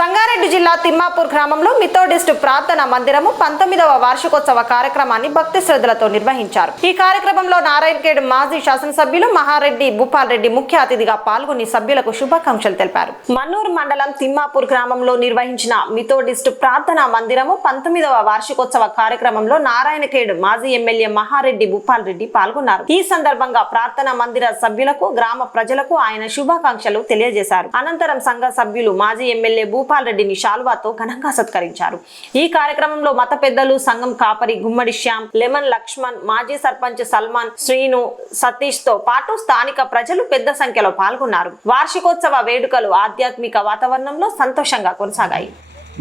సంగారెడ్డి జిల్లా తిమ్మాపూర్ గ్రామంలో మిథోడిస్ట్ ప్రార్థన మందిరము పంతొమ్మిదవ వార్షికోత్సవ కార్యక్రమాన్ని భక్తి శ్రద్ధలతో నిర్వహించారు. ఈ కార్యక్రమంలో నారాయణఖేడ్ మాజీ శాసనసభ్యులు మహారెడ్డి భూపాల్ రెడ్డి ముఖ్య అతిథిగా పాల్గొని సభ్యులకు శుభాకాంక్షలు తెలిపారు. మన్నూరు మండలం తిమ్మాపూర్ గ్రామంలో నిర్వహించిన మిథోడిస్ట్ ప్రార్థనా మందిరము పంతొమ్మిదవ వార్షికోత్సవ కార్యక్రమంలో నారాయణఖేడ్ మాజీ ఎమ్మెల్యే మహారెడ్డి భూపాల్ రెడ్డి పాల్గొన్నారు. ఈ సందర్భంగా ప్రార్థనా మందిర సభ్యులకు గ్రామ ప్రజలకు ఆయన శుభాకాంక్షలు తెలియజేశారు. అనంతరం సంఘ సభ్యులు మాజీ ఎమ్మెల్యే భూపాల్ రెడ్డిని శాల్వాతో ఘనంగా సత్కరించారు. ఈ కార్యక్రమంలో మత పెద్దలు సంఘం కాపరి గుమ్మడి శ్యామ్ లెమన్ లక్ష్మణ్ మాజీ సర్పంచ్ సల్మాన్ శ్రీను సతీష్తో పాటు స్థానిక ప్రజలు పెద్ద సంఖ్యలో పాల్గొన్నారు. వార్షికోత్సవ వేడుకలు ఆధ్యాత్మిక వాతావరణంలో సంతోషంగా కొనసాగాయి.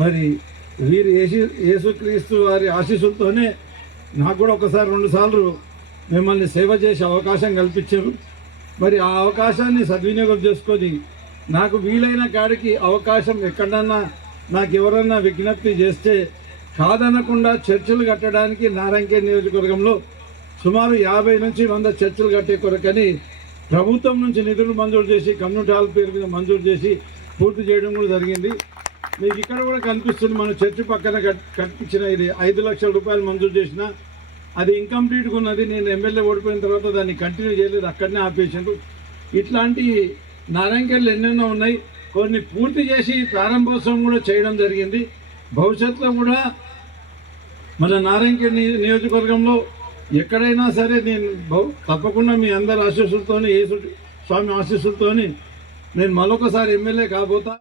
మరి వీరు యేసుక్రీస్తు వారి ఆశీస్సులతోనే నాకు కూడా ఒకసారి రెండు సార్లు మిమ్మల్ని సేవ చేసే అవకాశం కల్పించారు. మరి ఆ అవకాశాన్ని సద్వినియోగం చేసుకొని నాకు వీలైన కాడికి అవకాశం ఎక్కడన్నా నాకు ఎవరన్నా విజ్ఞప్తి చేస్తే కాదనకుండా చర్చలు కట్టడానికి నారాయణకే నియోజకవర్గంలో సుమారు యాభై నుంచి వంద చర్చలు కట్టే కొరకని ప్రభుత్వం నుంచి నిధులు మంజూరు చేసి కమ్యూనిటీ హాల్ పేరు మీద మంజూరు చేసి పూర్తి చేయడం కూడా జరిగింది. మీకు ఇక్కడ కూడా కనిపిస్తుంది మన చర్చి పక్కన కట్- కట్టించిన ఇది ఐదు లక్షల రూపాయలు మంజూరు చేసిన. అది ఇన్కంప్లీట్గా ఉన్నది. నేను ఎమ్మెల్యే ఓడిపోయిన తర్వాత దాన్ని కంటిన్యూ చేయలేదు. అక్కడనే ఆపేసిండ్రు. ఇట్లాంటి నారాయణకెళ్ళు ఎన్నెన్నో ఉన్నాయి. కొన్ని పూర్తి చేసి ప్రారంభోత్సవం కూడా చేయడం జరిగింది. భవిష్యత్తులో కూడా మన నారాయణ నియోజకవర్గంలో ఎక్కడైనా సరే నేను తప్పకుండా మీ అందరి ఆశీస్సులతోని యేసు స్వామి ఆశీస్సులతోని నేను మరొకసారి ఎమ్మెల్యే కాబోతా